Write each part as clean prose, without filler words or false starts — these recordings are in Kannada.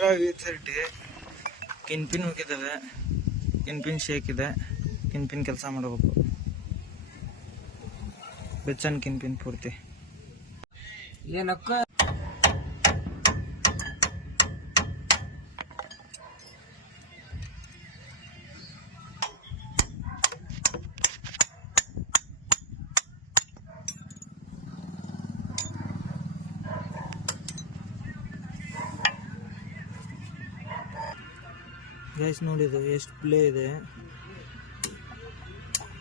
ಅಲ್ಟ್ರಾ V30 ಕಿನ್ಪಿನ್ ಹೋಗಿದ್ದಾವೆ, ಕಿನ್ಪಿನ್ ಶೇಕ್ ಇದೆ, ಕಿನ್ಪಿನ್ ಕೆಲಸ ಮಾಡಬೇಕು. ಬೆಚ್ಚನ್ ಕಿನ್ಪಿನ್ ಪೂರ್ತಿ ಏನಕ್ಕ ಗೈಸ್ ನೋಡಿದ್ದು ಎಷ್ಟು ಪ್ಲೇ ಇದೆ,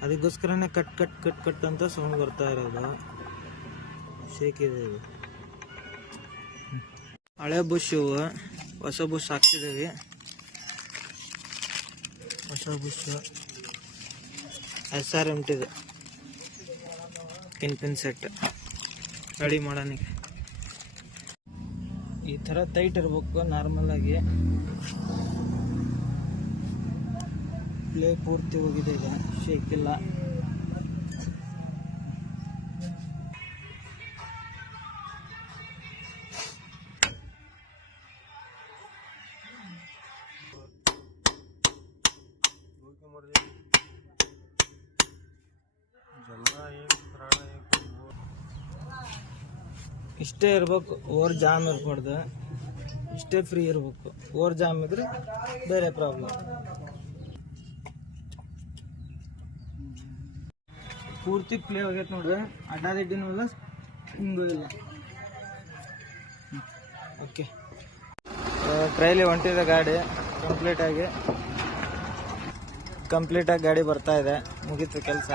ಅದಕ್ಕೋಸ್ಕರನೇ ಕಟ್ ಕಟ್ ಕಟ್ ಕಟ್ ಅಂತ ಸೌಂಡ್ ಬರ್ತಾ ಇರೋದು. ಶೇಕ್ ಇದೆ ಇದು. ಹಳೆ ಬುಷ್ ಹೊಸ ಬುಷ್ ಹಾಕ್ತಿದ್ದೀವಿ. ಹೊಸ ಬುಷ್ SRMT ಇದೆ, ಕಿನ್ಪಿನ್ ಸೆಟ್ ರೆಡಿ ಮಾಡೋನಿಗೆ. ಈ ಥರ ಟೈಟ್ ಇರಬೇಕು ನಾರ್ಮಲ್ ಆಗಿ. ಪ್ಲೇ ಪೂರ್ತಿ ಹೋಗಿದೆ, ಈಗ ಶೇಕ್ ಇಲ್ಲ. ಇಷ್ಟೇ ಇರ್ಬೇಕು, ಓವರ್ ಜಾಮ್ ಇರ್ಬಾರ್ದು, ಇಷ್ಟೇ ಫ್ರೀ ಇರ್ಬೇಕು. ಓವರ್ ಜಾಮ್ ಇದ್ರೆ ಬೇರೆ ಪ್ರಾಬ್ಲಮ್. ಪೂರ್ತಿ ಪ್ಲೇ ಹೋಗೈತೆ ನೋಡ್ರಿ, ಅಡ್ಡಾದಿಡ್ಡಿನೂ ಇಲ್ಲ, ಹಿಂಗೂ ಇಲ್ಲ. ಓಕೆ, ಟ್ರೈಲಿ ಹೊಂಟಿದೆ ಗಾಡಿ ಕಂಪ್ಲೀಟಾಗಿ ಗಾಡಿ ಬರ್ತಾ ಇದೆ, ಮುಗೀತು ಕೆಲಸ.